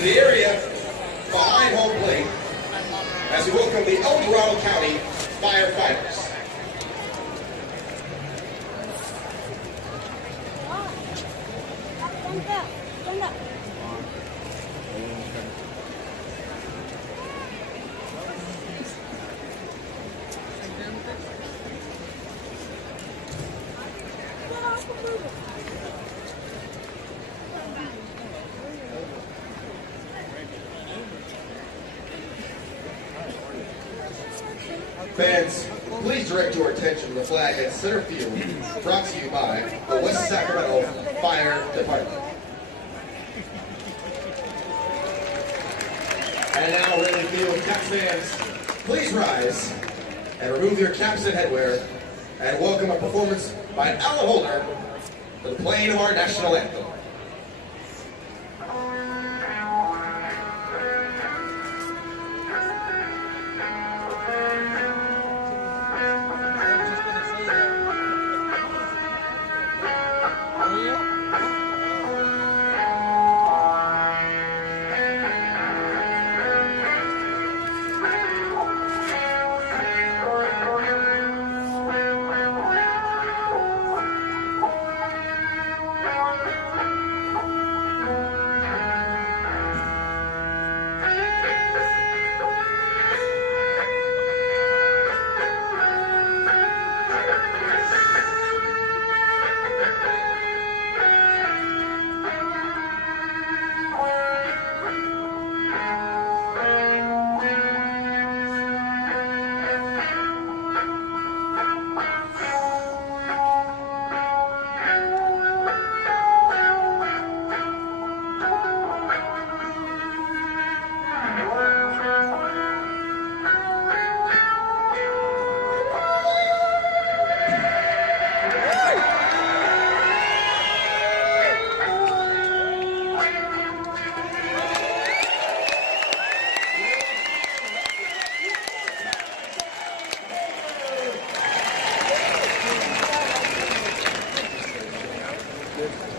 to the area behind home plate as we welcome the El Dorado County firefighters. Fans, please direct your attention to the flag at center field, brought to you by the West Sacramento Fire Department. And now, Wrigley Field Caps fans, please rise and remove your caps and headwear and welcome a performance by Alan Holder for the playing of our national anthem. Good.